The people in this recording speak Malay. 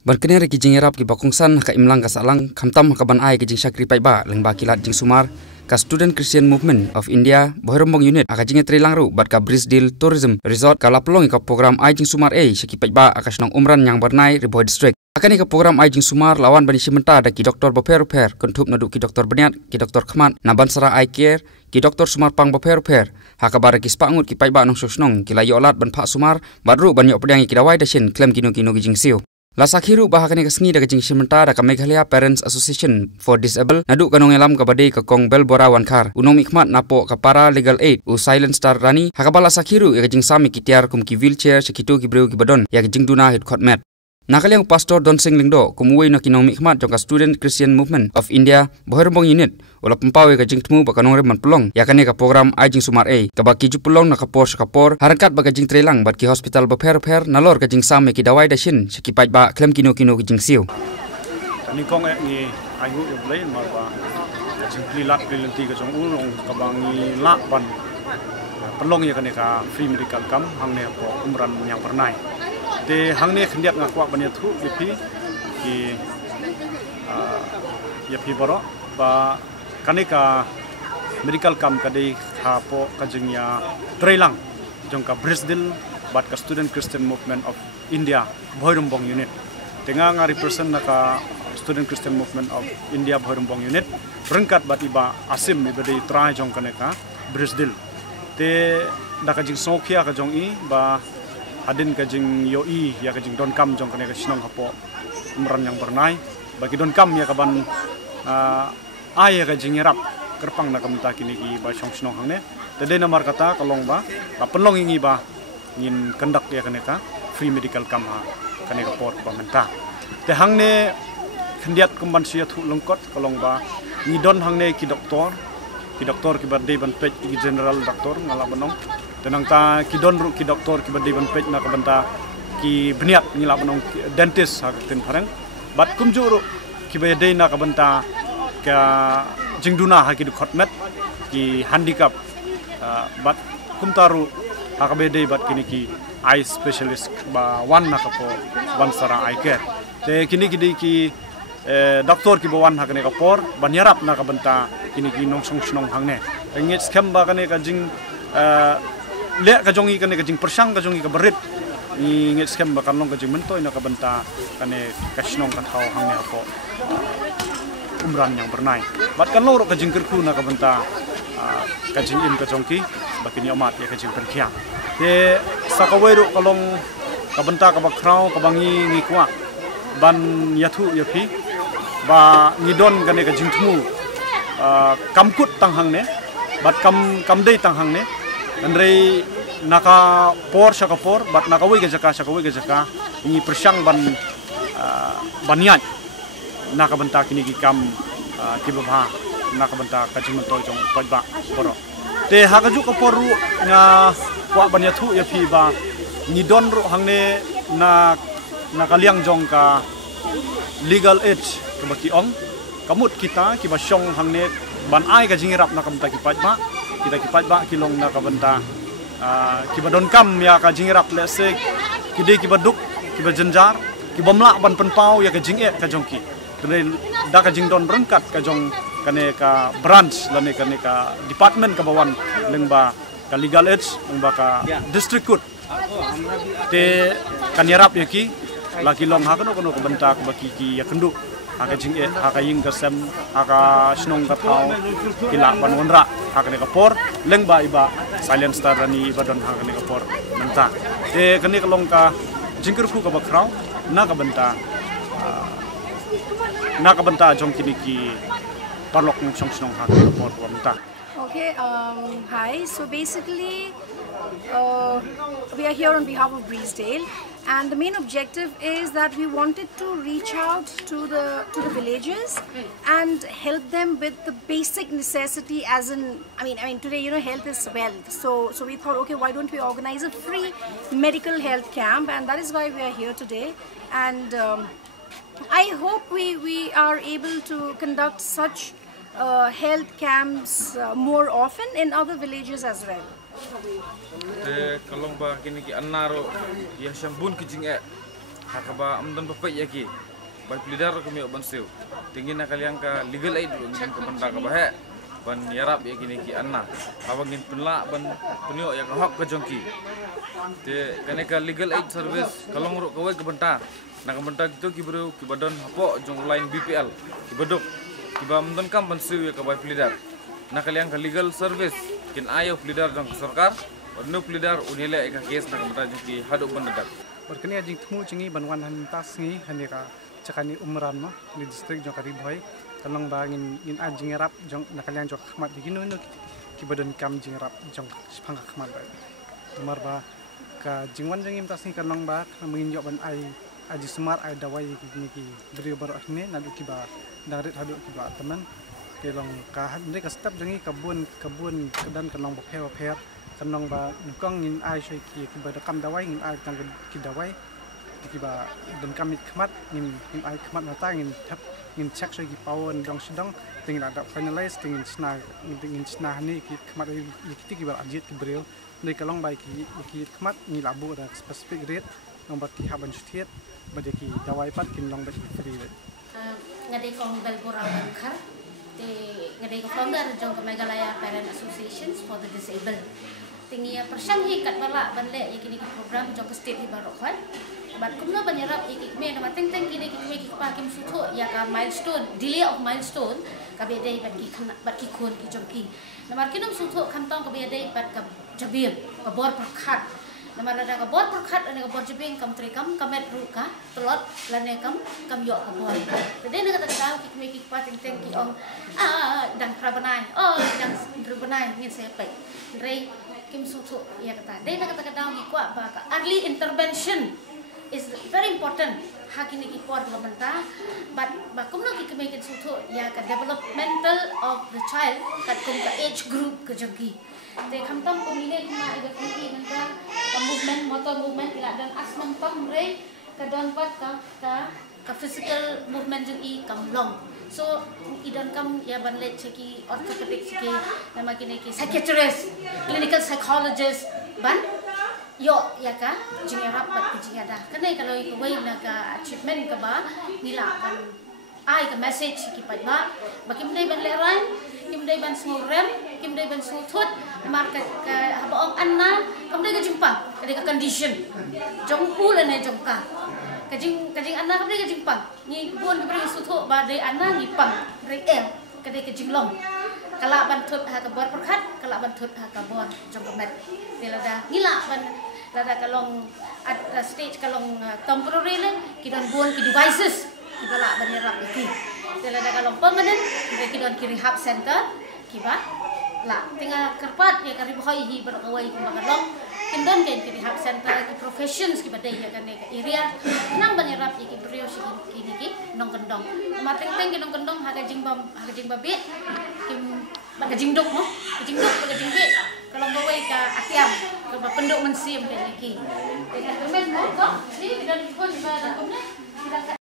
Berkenaan ki jing erap ki bakungsan ka imlang ka salang khamtam ka ban ai ki jing sakri paiba lengba kilat jing sumar ka Student Christian Movement of India Bohrombong unit aka jing trilang ru bat ka Brisdale Tourism Resort ka lapelong ka program ai jing sumar saki paiba akas nong umran yang bernai Riboy District. Akan ka program ai jing sumar lawan bani simenta da ki Dr. Boper kontup nadu ki Dr. Berniat ki Dr. Khmat na bansara ai care ki Dr. Sumar Pang Boper hakabar ki spangut ki paiba nong sosnong ki layolat ban pha sumar badru ban yo pedang ki dawai da shin klem kino ki jing siu. Lasakhiru bahakani kasngi daga jing simenta da ka Meghalaya Parents Association for Disabled nadu kanong elam ka badai ka kong Belbora Wankar unom ikmat napo ka para legal aid u Silent Star Rani hakabala sakhiru ya jing sami kitiar kum ki wheelchair sekitu ki breu ki badon ya jing duna hit khotmet nakaliang pastor Don Sing Lingdo kumuwi na kinong ikmat jong ka Student Christian Movement of India Bohrombong unit wala pampawe ka jing temu bakanong reman pelong ya kani ka program ai jing sumar ka baki ju pelong na kapor harakat baga jing trelang bat ki hospital Boper nalor ka jing same ki dawai da shin seki pai ba klem kino ki jing siu ni kong ni ai hu yo blai ma ba jing plilat prilenti ka jong ulong ka bangi la ban pelong ya kani ka free medical cam hang ne ko umran yang pernai te hang ne khndiat ngakwa ban ya thu lipi ki ya pi boro ba kanika medical cam kadai hapo kajingya trailang jongka Brisdale bat ka Student Christian Movement of India Bohrombong unit tenga nga represent naka Student Christian Movement of India Bohrombong unit berengkat bat iba asim ibadai try jong kaneka Brisdale te daka jing sokia ka jong i ba adin ka jing yoi ya ka jing don kam jong kaneka sinong hapo umran yang bernai bagi don kam ya kaban ai ka jingerap kerpang na kamta kini ki ba song snong hangne tade namar kata kalong ba pelong ingi ba ngin kendak ya kaneka free medical cam ha kaneka port ba menta te hangne khendiat kumban sia thu lengkot kalong ba ni don hangne ki doktor ki bade ban pej ki general doktor ngala banong tenang ta ki don ru ki doktor ki bade ban pej na kabanta ki bniat ngila banong dentist ha ten pharang bat kumjuru ki bade na kabanta ka jingduna ha ki khotmet ki handicap bat kumtaru ha ka bede bat kini ki eye specialist ba wan na ka po wan sara eye care te kini ki doktor ki bawan ha kene ka por banyarap na ka banta kini ki nong song snong hangne ngit scam ba kane ka jing le ka jongi kane ka jing persang ka jongi ka berit ni ngit scam ba kanong ka jing mentoy na ka banta kane ka snong ka thau hangne apo umran yang bernai bat kan loro ka jing kerku na ka banta ka jing im ka jongki bakini amat ya ka jing penkiang te sakawero kalong ka banta ka bakrau ka bangi ni kwa ban yathu yapi ba ngidon kane ka jing thmu kamkut tanghang ne bat kamdei tanghang ne andre naka por sakapor bat nakawi ga jaka ni persang banyat naka banta kini ki kam ki babha naka banta ka jing mentoy jong pajba poro te hakaju ka poru nga kwa banyathu ya phi ba ni don ru hangne na kaliang jong ka legal aid ka baki ong kamut kita ki ba syong hangne ban ai ka jingirap na kamta ki pajba kita ki pajba kilong na ka banta ki ba don kam ya ka jingirap lese ki de ki ba duk ki ba jenjar ki bomla ban penpau ya ka jinge ka jongki tene da ka jing don rengkat ka jong kane ka branch lane kane ka department ka bawan lengba ka legal aid lengba ka district court te kanyarap yaki laki long hakano kono ka banta ka baki ki ya kendu haka jing haka ying ka sem haka snong ka thau kila ban wonra haka ne ka por lengba iba Silent Star Rani iba don haka ne ka por menta te kane ka long ka jingkerku ka bakrau na ka banta jong kini ki parlok ng song ha por menta. Okay, hi. So basically, we are here on behalf of Brisdale, and the main objective is that we wanted to reach out to the villages and help them with the basic necessity. As in, I mean, today health is wealth. So we thought, okay, why don't we organize a free medical health camp, and that is why we are here today. And I hope we are able to conduct such health camps more often in other villages as well. Kalong ba kini ki anaro ya sambun ki jing hakaba amdan bapak yaki by leader kami oban siu tingin na kaliang ka legal aid ngin ka banda ka bahe ban yarap yaki ni ki anna awangin penla ban punyo ya ka hak ka jongki te kaneka legal aid service kalong ro kawai ka banta na ka banta gitu ki bro ki badan hapo jong line BPL ki badok ki ba amdan kam ban siu ya ka by leader na kaliang ka legal service kin ayo leader jong sarkar no leader unile ka case na ka banta jongki hadok bandadak Berkini ajing temu cengi banwan hantas ngi hanika cakani umran no di distrik jong kari boy kalong bangin in ajing rap jong nakalian jong khmat digino no ki badan kam jing rap jong spanga khmat ba umar ba ka jingwan jong imtas ni kalong ba mengin jok ban ai aji semar ai dawai ki beri baru ni nadu ki ba darit hadu ki ba teman kelong ka ndai ka step jongi kebun kedan kalong ba pher kanong ba nukang ngin ai shoi ki ba kam dawai ngin ai tang ki dawai ki ba dan kam khmat ngin ai khmat na ta ngin thap ngin check shoi ki pawon dong sidong tingin ada finalize tingin sna ni ki khmat ki ba ajit ki bril nei kalong ba ki khmat ni labu ada specific rate nomor ki haban shutiet ba de ki dawai pat kin long ba free ngade kong bel borang khar te ngade ko founder jong Meghalaya Parent Associations for the Disabled tingi persian hi kat bala banle yakini program jong state hi barok kan bat kumna banyarap iki me na teng kini ki pa kim sutho ya ka milestone delay of milestone ka be dei bat ki khon ki jong ki na mar kinum sutho khamtong ka be dei bat ka jabir ka bor prakhat na mar ada ka bor prakhat ane ka bor jabing kam trikam kamet ru ka telot lane kam yo ka bor de na kata ka ki pa teng ki ong dang prabanai dang prabanai ngin se pai rei kim sutho ya kata dei na kata daw gi kwa ba ka early intervention is very important hakini ki por ka banta but ba kumno ki keme kin sutho ya ka developmental of the child kat kum ka age group ka jagi te khamtam ko mile kuma iga ki nanta ka movement motor movement ila dan asmam tam re ka don pat ka physical movement jung I kam long so idan kam ya banle cheki orthopedic cheki nama kini ki psychiatrist clinical psychologist ban yo ya ka jingarap pat jingada kanai kalau ikoi na ka achievement ka ba nila kan ai ka message ki pat ba bakim dai ban leran kim dai ban small rem kim dai ban small thut mar ka habaong anna kam dai ka jumpa ka condition jong pula ne jong ka kajing anna kam dai ka jumpa ni bon beri sutho ba dai anna ni pang rei el ka dai ka jinglong kala ban thut ha ka bor prakhat kala ban thut ha ka bor jong ka met telada nila ban lada kalong at stage kalong temporary le kidan bon ki devices ki bala ban yarap iki telada kalong permanent kidan ki rehab center ki ba la tinga kerpat ya kari boy hi bar kawai kumbakalong kindon ken ki rehab center ki professions ki badai ya kan ka area nang ban yarap iki brio si kini ki nong kendong mateng teng ki nong kendong ha ka jing babe kim ba jingdok mo jingdok ba jingbe kalau bawa ka atiam ke penduk mensiam ke lagi dengan kemen mo ko ni dan pun ba dan komne